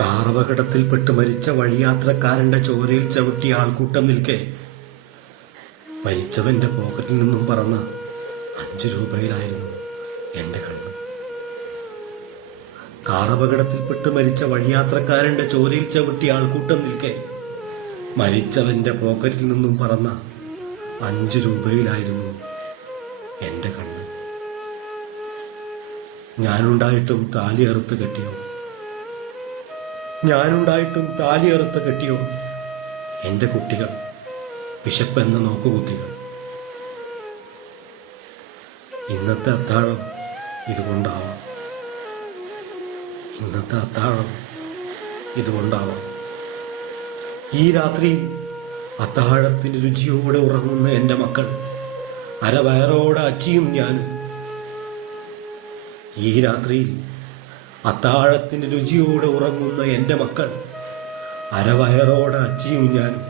കാറപകടത്തിൽപ്പെട്ട് മരിച്ച വഴിയാത്രക്കാരന്റെ ചോരയിൽ ചവിട്ടിയ ആൾക്കൂട്ടം നിൽക്കെ മരിച്ചവന്റെ പോക്കറ്റിൽ നിന്നും പറന്ന 5 രൂപയിലായിരുന്നു എൻ്റെ കണ്ണ്. കാറപകടത്തിൽപ്പെട്ട് മരിച്ച വഴിയാത്രക്കാരന്റെ ചോരയിൽ ചവിട്ടിയ ആൾക്കൂട്ടം നിൽക്കെ മരിച്ചവന്റെ പോക്കറ്റിൽ നിന്നും പറന്ന 5 രൂപയിലായിരുന്നു എൻ്റെ കണ്ണ്. ഞാനുണ്ടായിട്ടും താലി അറുത്ത് കെട്ടിയോ? ഞാനുണ്ടായിട്ടും താലി അറുത്ത് കെട്ടിയോ എൻ്റെ കുട്ടികൾ, വിശപ്പെന്ന നോക്കുകുത്തികൾ? ഇന്നത്തെ അത്താഴം ഇതുകൊണ്ടാവാം, ഇന്നത്തെ അത്താഴം ഇതുകൊണ്ടാവാം. ഈ രാത്രിയിൽ അത്താഴത്തിന് രുചിയോടെ ഉറങ്ങുന്ന എൻ്റെ മക്കൾ, അരവയറോടെ അച്ചിയും ഞാനും. ഈ രാത്രിയിൽ അത്താഴത്തിന് രുചിയോടെ ഉറങ്ങുന്ന എൻ്റെ മക്കൾ, അരവയറോടെ അച്ചിയും ഞാനും.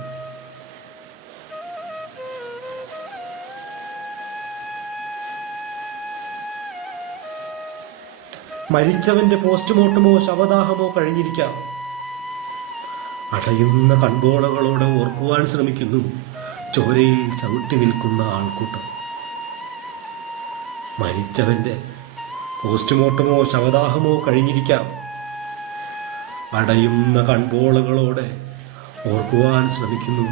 മരിച്ചവന്റെ പോസ്റ്റ്മോർട്ടമോ ശവദാഹമോ കഴിഞ്ഞിരിക്കാം. അടയുന്ന കൺപോളകളോടെ ഓർക്കുവാൻ ശ്രമിക്കുന്നു ചോരയിൽ ചവിട്ടി നിൽക്കുന്ന ആൾക്കൂട്ടം. മരിച്ചവന്റെ പോസ്റ്റ്മോർട്ടമോ ശവദാഹമോ കഴിഞ്ഞിരിക്കാം. അടയുന്ന കൺപോളകളോടെ ഓർക്കുവാൻ ശ്രമിക്കുന്നു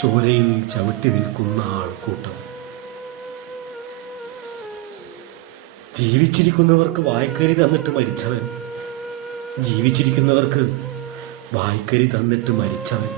ചോരയിൽ ചവിട്ടി നിൽക്കുന്ന ആൾക്കൂട്ടം. ജീവിച്ചിരിക്കുന്നവർക്ക് വായ്ക്കരി തന്നിട്ട് മരിച്ചവൻ, ജീവിച്ചിരിക്കുന്നവർക്ക് വായ്ക്കരി തന്നിട്ട് മരിച്ചവൻ.